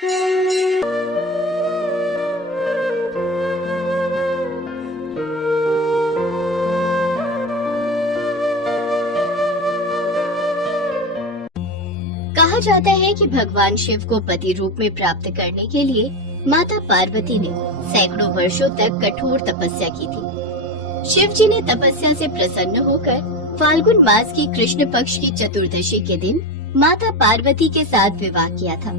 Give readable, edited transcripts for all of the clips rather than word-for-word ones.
कहा जाता है कि भगवान शिव को पति रूप में प्राप्त करने के लिए माता पार्वती ने सैकड़ों वर्षों तक कठोर तपस्या की थी। शिव जी ने तपस्या से प्रसन्न होकर फाल्गुन मास की कृष्ण पक्ष की चतुर्दशी के दिन माता पार्वती के साथ विवाह किया था।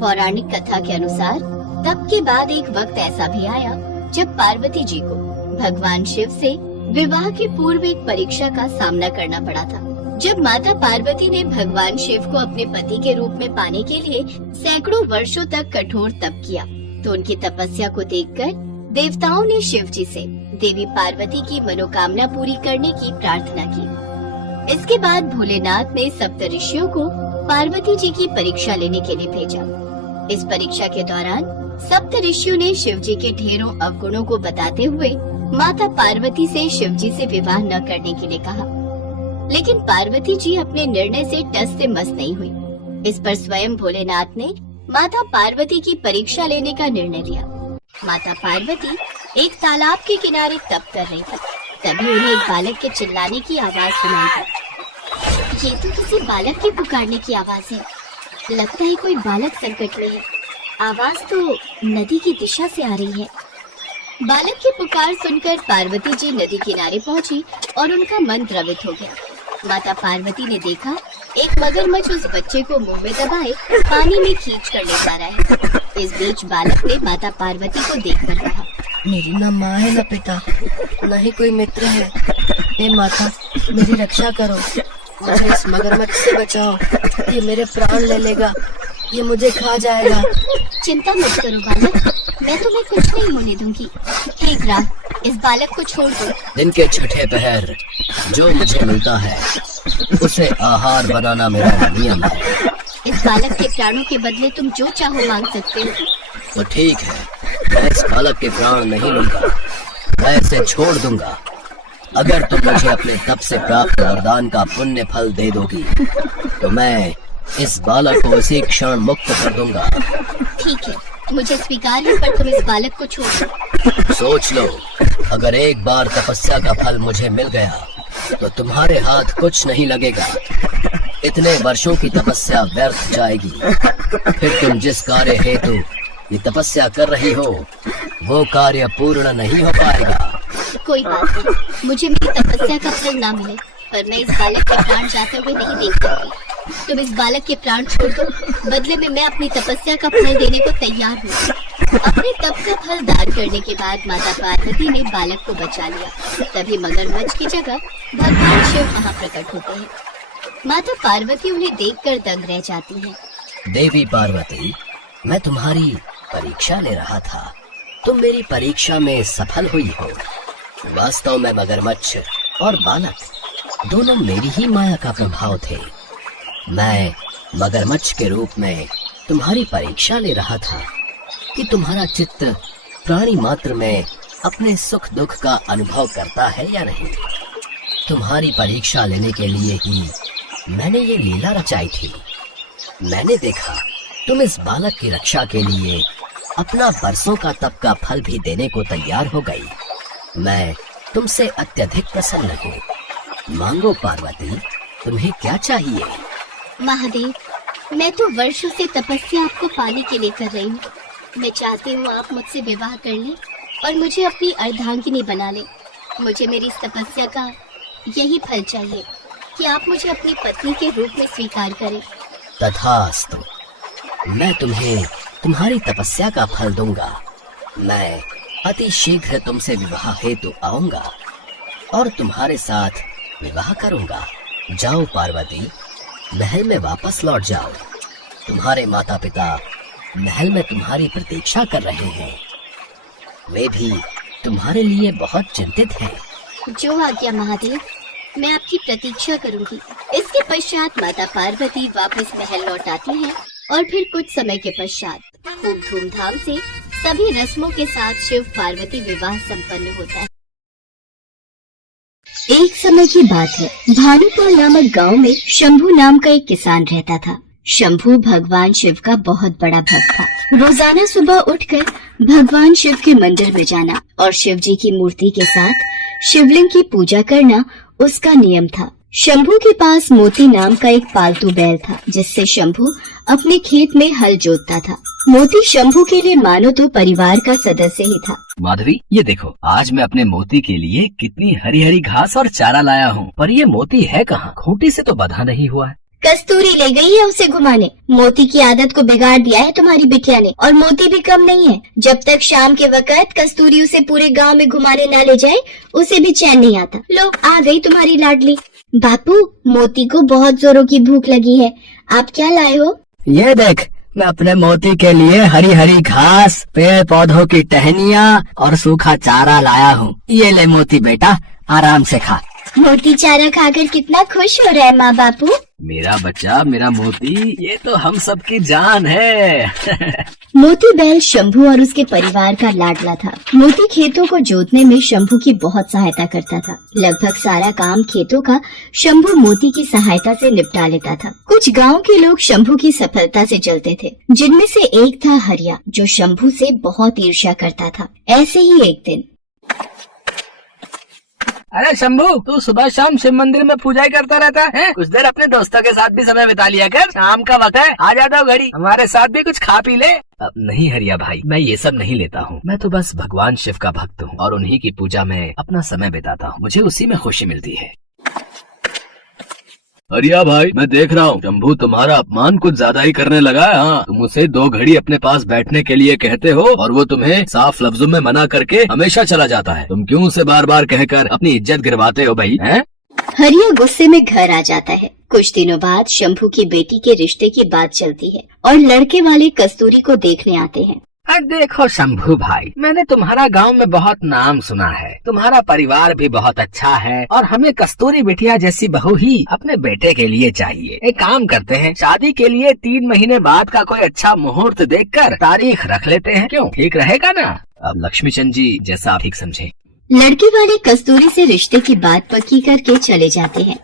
पौराणिक कथा के अनुसार तप के बाद एक वक्त ऐसा भी आया जब पार्वती जी को भगवान शिव से विवाह के पूर्व एक परीक्षा का सामना करना पड़ा था। जब माता पार्वती ने भगवान शिव को अपने पति के रूप में पाने के लिए सैकड़ों वर्षों तक कठोर तप किया, तो उनकी तपस्या को देखकर देवताओं ने शिव जी से देवी पार्वती की मनोकामना पूरी करने की प्रार्थना की। इसके बाद भोलेनाथ ने सप्त ऋषियों को पार्वती जी की परीक्षा लेने के लिए भेजा। इस परीक्षा के दौरान सप्त ऋषियों ने शिव जी के ढेरों अवगुणों को बताते हुए माता पार्वती से शिव जी से विवाह न करने के लिए कहा, लेकिन पार्वती जी अपने निर्णय से टस से मस नहीं हुई। इस पर स्वयं भोलेनाथ ने माता पार्वती की परीक्षा लेने का निर्णय लिया। माता पार्वती एक तालाब के किनारे तप कर रही थी, तभी उन्हें एक बालक के चिल्लाने की आवाज सुनाई दी। ये तो किसी बालक की पुकारने की आवाज है, लगता है कोई बालक संकट में है। आवाज तो नदी की दिशा से आ रही है। बालक की पुकार सुनकर पार्वती जी नदी किनारे पहुंची और उनका मन द्रवित हो गया। माता पार्वती ने देखा एक मगरमच्छ उस बच्चे को मुंह में दबाए पानी में खींच कर ले जा रहा है। इस बीच बालक ने माता पार्वती को देखकर कहा, मेरी न माँ है न पिता, न ही कोई मित्र है। हे माता, मेरी रक्षा करो, मुझे इस मगरमच्छ से बचाओ। ये मेरे प्राण ले लेगा, ये मुझे खा जाएगा। चिंता मत करो बालक, मैं तुम्हें कुछ नहीं होने दूंगी। हे ग्राम, इस बालक को छोड़ दो। दिन के छठे पहर जो मुझे मिलता है उसे आहार बनाना मेरा नियम है। इस बालक के प्राणों के बदले तुम जो चाहो मांग सकते हो। तो ठीक है, मैं इस बालक के प्राण नहीं लूंगा, मैं इसे छोड़ दूंगा अगर तुम मुझे अपने तप से प्राप्त वरदान का पुण्य फल दे दोगी, तो मैं इस बालक को इसी क्षण मुक्त कर दूंगा। ठीक है, मुझे स्वीकार है, पर तुम इस बालक को छोड़ दो। सोच लो, अगर एक बार तपस्या का फल मुझे मिल गया तो तुम्हारे हाथ कुछ नहीं लगेगा। इतने वर्षों की तपस्या व्यर्थ जाएगी। फिर तुम जिस कार्य हेतु ये तपस्या कर रही हो वो कार्य पूर्ण नहीं हो पाएगा। कोई बात नहीं, मुझे मेरी तपस्या का फल ना मिले, पर मैं इस बालक के प्राण जाते हुए नहीं देख सकती। तुम इस बालक के प्राण छोड़ दो, बदले में मैं अपनी तपस्या का फल देने को तैयार हूँ। अपने तप का फल दान करने के बाद माता पार्वती ने बालक को बचा लिया। तभी मगरमच्छ की जगह भगवान शिव वहाँ प्रकट होते हैं। माता पार्वती उन्हें देखकर दंग रह जाती है। देवी पार्वती, मैं तुम्हारी परीक्षा ले रहा था, तुम मेरी परीक्षा में सफल हुई हो। वास्तव में मगरमच्छ और बालक दोनों मेरी ही माया का प्रभाव थे। मैं मगरमच्छ के रूप में तुम्हारी परीक्षा ले रहा था कि तुम्हारा चित्त प्राणी मात्र में अपने सुख दुख का अनुभव करता है या नहीं। तुम्हारी परीक्षा लेने के लिए ही मैंने ये लीला रचाई थी। मैंने देखा तुम इस बालक की रक्षा के लिए अपना बरसों का तप का फल भी देने को तैयार हो गई। मैं तुमसे अत्यधिक प्रसन्न हूँ। मांगो पार्वती, तुम्हें क्या चाहिए? महादेव, मैं तो वर्षों से तपस्या आपको पाने के लिए कर रही हूँ। मैं चाहती हूँ आप मुझसे विवाह कर लें और मुझे अपनी अर्धांगिनी बना लें। मुझे मेरी इस तपस्या का यही फल चाहिए कि आप मुझे अपनी पत्नी के रूप में स्वीकार करें। तथास्तु, मैं तुम्हें तुम्हारी तपस्या का फल दूंगा। मैं अति शीघ्र तुमसे विवाह हेतु आऊंगा और तुम्हारे साथ विवाह करूंगा। जाओ पार्वती, महल में वापस लौट जाओ। तुम्हारे माता पिता महल में तुम्हारी प्रतीक्षा कर रहे हैं। वे भी तुम्हारे लिए बहुत चिंतित हैं। जो आज्ञा महादेव, मैं आपकी प्रतीक्षा करूंगी। इसके पश्चात माता पार्वती वापस महल लौट आती हैं और फिर कुछ समय के पश्चात खूब धूमधाम से सभी रस्मों के साथ शिव पार्वती विवाह संपन्न होता है। एक समय की बात है, भानुपुर नामक गांव में शंभू नाम का एक किसान रहता था। शंभू भगवान शिव का बहुत बड़ा भक्त था। रोजाना सुबह उठकर भगवान शिव के मंदिर में जाना और शिव जी की मूर्ति के साथ शिवलिंग की पूजा करना उसका नियम था। शंभू के पास मोती नाम का एक पालतू बैल था, जिससे शंभू अपने खेत में हल जोतता था। मोती शंभू के लिए मानो तो परिवार का सदस्य ही था। माधवी, ये देखो, आज मैं अपने मोती के लिए कितनी हरी हरी घास और चारा लाया हूँ, पर ये मोती है कहाँ? खूंटी से तो बंधा नहीं हुआ है। कस्तूरी ले गई है उसे घुमाने। मोती की आदत को बिगाड़ दिया है तुम्हारी बिटिया ने, और मोती भी कम नहीं है। जब तक शाम के वक्त कस्तूरी उसे पूरे गांव में घुमाने ना ले जाए, उसे भी चैन नहीं आता। लो, आ गई तुम्हारी लाडली। बापू, मोती को बहुत जोरों की भूख लगी है, आप क्या लाए हो? ये देख, मैं अपने मोती के लिए हरी हरी घास, पेड़ पौधों की टहनियाँ और सूखा चारा लाया हूँ। ये ले मोती बेटा, आराम से खा। मोती चारा खाकर कितना खुश हो रहा है माँ बापू। मेरा बच्चा, मेरा मोती, ये तो हम सब की जान है। मोती बैल शंभू और उसके परिवार का लाडला था। मोती खेतों को जोतने में शंभू की बहुत सहायता करता था। लगभग सारा काम खेतों का शंभू मोती की सहायता से निपटा लेता था। कुछ गांव के लोग शंभू की सफलता से जलते थे, जिनमें से एक था हरिया, जो शंभू से बहुत ईर्ष्या करता था। ऐसे ही एक दिन, अरे शंभू, तू सुबह शाम शिव मंदिर में पूजा ही करता रहता है? कुछ देर अपने दोस्तों के साथ भी समय बिता लिया कर। शाम का वक्त है, आ जाता हूँ घड़ी, हमारे साथ भी कुछ खा पी ले। अब नहीं हरिया भाई, मैं ये सब नहीं लेता हूँ। मैं तो बस भगवान शिव का भक्त हूँ और उन्हीं की पूजा में अपना समय बिताता हूँ। मुझे उसी में खुशी मिलती है। हरिया भाई, मैं देख रहा हूँ शंभू तुम्हारा अपमान कुछ ज्यादा ही करने लगा है। हाँ, तुम उसे 2 घड़ी अपने पास बैठने के लिए कहते हो और वो तुम्हें साफ लफ्जों में मना करके हमेशा चला जाता है। तुम क्यों उसे बार बार कहकर अपनी इज्जत गिरवाते हो भाई? हैं? हरिया गुस्से में घर आ जाता है। कुछ दिनों बाद शंभू की बेटी के रिश्ते की बात चलती है और लड़के वाले कस्तूरी को देखने आते हैं। देखो शंभू भाई, मैंने तुम्हारा गांव में बहुत नाम सुना है। तुम्हारा परिवार भी बहुत अच्छा है और हमें कस्तूरी बिटिया जैसी बहू ही अपने बेटे के लिए चाहिए। एक काम करते हैं, शादी के लिए 3 महीने बाद का कोई अच्छा मुहूर्त देखकर तारीख रख लेते हैं। क्यों, ठीक रहेगा ना? अब लक्ष्मी चंद जी, जैसा आप ठीक समझे। लड़के वाले कस्तूरी से रिश्ते की बात पक्की करके चले जाते हैं।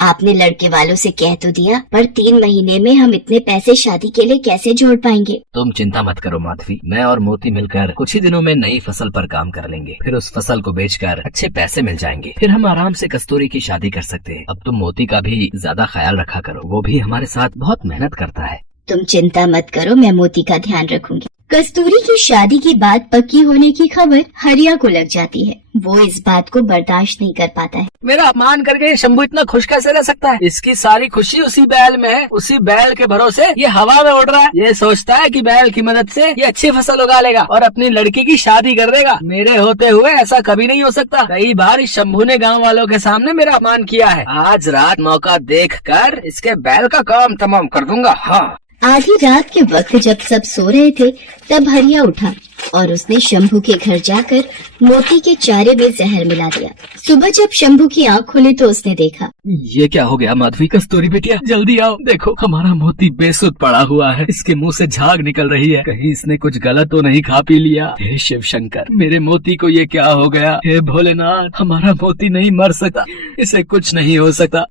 आपने लड़के वालों से कह तो दिया, पर 3 महीने में हम इतने पैसे शादी के लिए कैसे जोड़ पाएंगे? तुम चिंता मत करो माधवी, मैं और मोती मिलकर कुछ ही दिनों में नई फसल पर काम कर लेंगे। फिर उस फसल को बेचकर अच्छे पैसे मिल जाएंगे। फिर हम आराम से कस्तूरी की शादी कर सकते हैं। अब तुम मोती का भी ज्यादा ख्याल रखा करो, वो भी हमारे साथ बहुत मेहनत करता है। तुम चिंता मत करो, मैं मोती का ध्यान रखूंगी। कस्तूरी की शादी की बात पक्की होने की खबर हरिया को लग जाती है। वो इस बात को बर्दाश्त नहीं कर पाता है। मेरा अपमान करके शंभू इतना खुश कैसे रह सकता है? इसकी सारी खुशी उसी बैल में है। उसी बैल के भरोसे ये हवा में उड़ रहा है। ये सोचता है कि बैल की मदद से ये अच्छी फसल उगा लेगा और अपनी लड़की की शादी कर देगा। मेरे होते हुए ऐसा कभी नहीं हो सकता। कई बार इस शंभू ने गाँव वालों के सामने मेरा अपमान किया है। आज रात मौका देखकर इसके बैल का काम तमाम कर दूंगा। हाँ। आधी रात के वक्त जब सब सो रहे थे, तब हरिया उठा और उसने शंभू के घर जाकर मोती के चारे में जहर मिला दिया। सुबह जब शंभू की आंख खुली तो उसने देखा, ये क्या हो गया माधवी? कस्तूरी बिटिया, जल्दी आओ, देखो हमारा मोती बेसुध पड़ा हुआ है। इसके मुंह से झाग निकल रही है। कहीं इसने कुछ गलत तो नहीं खा पी लिया? हे शिव शंकर, मेरे मोती को ये क्या हो गया? हे भोलेनाथ, हमारा मोती नहीं मर सकता, इसे कुछ नहीं हो सकता।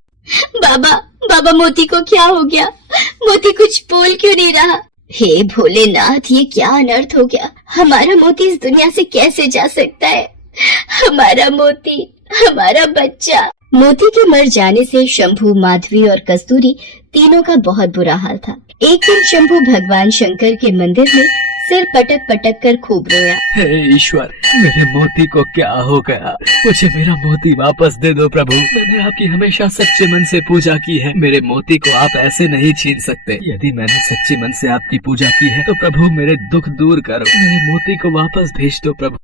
बाबा मोती को क्या हो गया? मोती कुछ बोल क्यों नहीं रहा? हे भोलेनाथ, ये क्या अनर्थ हो गया? हमारा मोती इस दुनिया से कैसे जा सकता है? हमारा मोती, हमारा बच्चा। मोती के मर जाने से शंभू, माधवी और कस्तूरी तीनों का बहुत बुरा हाल था। एक दिन शंभू भगवान शंकर के मंदिर में सिर पटक पटक कर खूब रोया। हे ईश्वर, मेरे मोती को क्या हो गया? मुझे मेरा मोती वापस दे दो प्रभु। मैंने आपकी हमेशा सच्चे मन से पूजा की है। मेरे मोती को आप ऐसे नहीं छीन सकते। यदि मैंने सच्चे मन से आपकी पूजा की है तो प्रभु मेरे दुख दूर करो। मेरे मोती को वापस भेज दो प्रभु।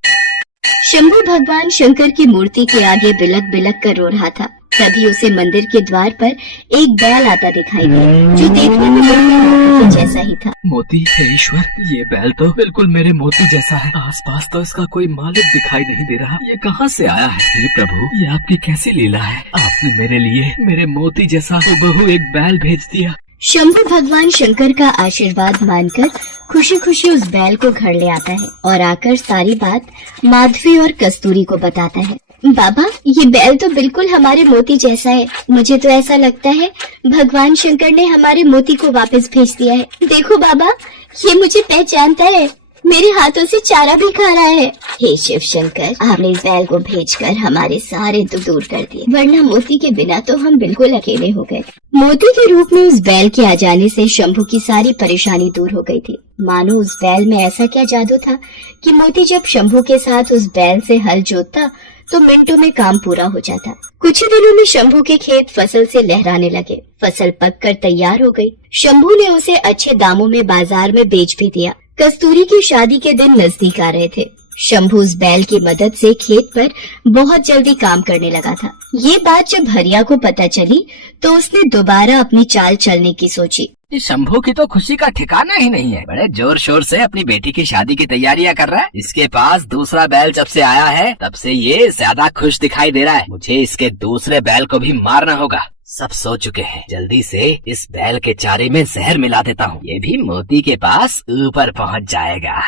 शंभू भगवान शंकर की मूर्ति के आगे बिलक बिलक कर रो रहा था। तभी उसे मंदिर के द्वार पर एक बैल आता दिखाई दिया, जो देखने में मोती जैसा ही था। मोती, हे ईश्वर, ये बैल तो बिल्कुल मेरे मोती जैसा है। आसपास तो इसका कोई मालिक दिखाई नहीं दे रहा। ये कहाँ से आया है? हे प्रभु, ये आपकी कैसी लीला है? आपने मेरे लिए मेरे मोती जैसा हूबहू एक बैल भेज दिया। शंभू भगवान शंकर का आशीर्वाद मानकर खुशी खुशी उस बैल को घर ले आता है और आकर सारी बात माधवी और कस्तूरी को बताता है। बाबा, ये बैल तो बिल्कुल हमारे मोती जैसा है। मुझे तो ऐसा लगता है भगवान शंकर ने हमारे मोती को वापस भेज दिया है। देखो बाबा, ये मुझे पहचानता है, मेरे हाथों से चारा भी खा रहा है। हे शिव शंकर, आपने इस बैल को भेजकर हमारे सारे दुख दूर कर दिए, वरना मोती के बिना तो हम बिल्कुल अकेले हो गए। मोती के रूप में उस बैल के आ जाने से शंभू की सारी परेशानी दूर हो गई थी। मानो उस बैल में ऐसा क्या जादू था कि मोती जब शंभू के साथ उस बैल से हल जोतता तो मिनटों में काम पूरा हो जाता। कुछ ही दिनों में शंभू के खेत फसल से लहराने लगे। फसल पककर तैयार हो गई। शंभू ने उसे अच्छे दामों में बाजार में बेच भी दिया। कस्तूरी की शादी के दिन नजदीक आ रहे थे। शंभू उस बैल की मदद से खेत पर बहुत जल्दी काम करने लगा था। ये बात जब हरिया को पता चली तो उसने दोबारा अपनी चाल चलने की सोची। इस शंभू की तो खुशी का ठिकाना ही नहीं है। बड़े जोर शोर से अपनी बेटी की शादी की तैयारियां कर रहा है। इसके पास दूसरा बैल जब से आया है तब से ये ज्यादा खुश दिखाई दे रहा है। मुझे इसके दूसरे बैल को भी मारना होगा। सब सो चुके हैं। जल्दी से इस बैल के चारे में जहर मिला देता हूँ। ये भी मोती के पास ऊपर पहुँच जाएगा।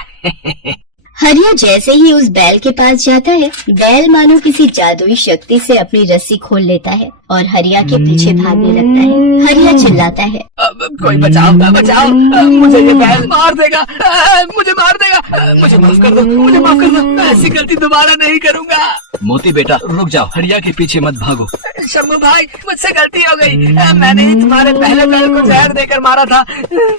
हरिया जैसे ही उस बैल के पास जाता है, बैल मानो किसी जादुई शक्ति से अपनी रस्सी खोल लेता है और हरिया के पीछे भागने लगता है। हरिया चिल्लाता है, कोई बचाओ, बचाओ, मुझे ये बैल मार देगा, मुझे मार देगा, मुझे माफ कर दो, मुझे माफ कर दो, ऐसी गलती दोबारा नहीं करूँगा। मोती बेटा रुक जाओ, हरिया के पीछे मत भागो। शंभू भाई, मुझसे गलती हो गई। मैंने ही तुम्हारे पहले बैल को जहर देकर मारा था।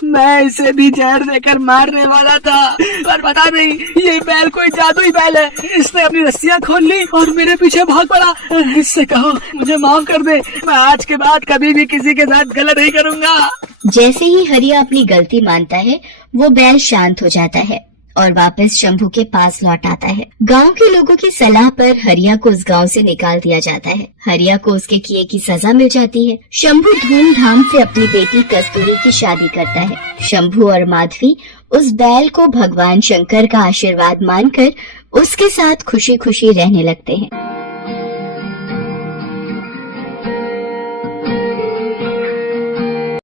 मैं इसे भी जहर देकर मारने वाला था, पर पता नहीं ये बैल कोई जादुई बैल है। इसने अपनी रस्सियाँ खोल ली और मेरे पीछे भाग पड़ा। इससे कहो मुझे माफ कर दे। मैं आज के बाद कभी भी किसी के साथ गलत नहीं करूँगा। जैसे ही हरिया अपनी गलती मानता है, वो बैल शांत हो जाता है और वापस शंभू के पास लौट आता है। गांव के लोगों की सलाह पर हरिया को उस गांव से निकाल दिया जाता है। हरिया को उसके किए की सजा मिल जाती है। शंभू धूमधाम से अपनी बेटी कस्तूरी की शादी करता है। शंभू और माधवी उस बैल को भगवान शंकर का आशीर्वाद मानकर उसके साथ खुशी खुशी रहने लगते हैं।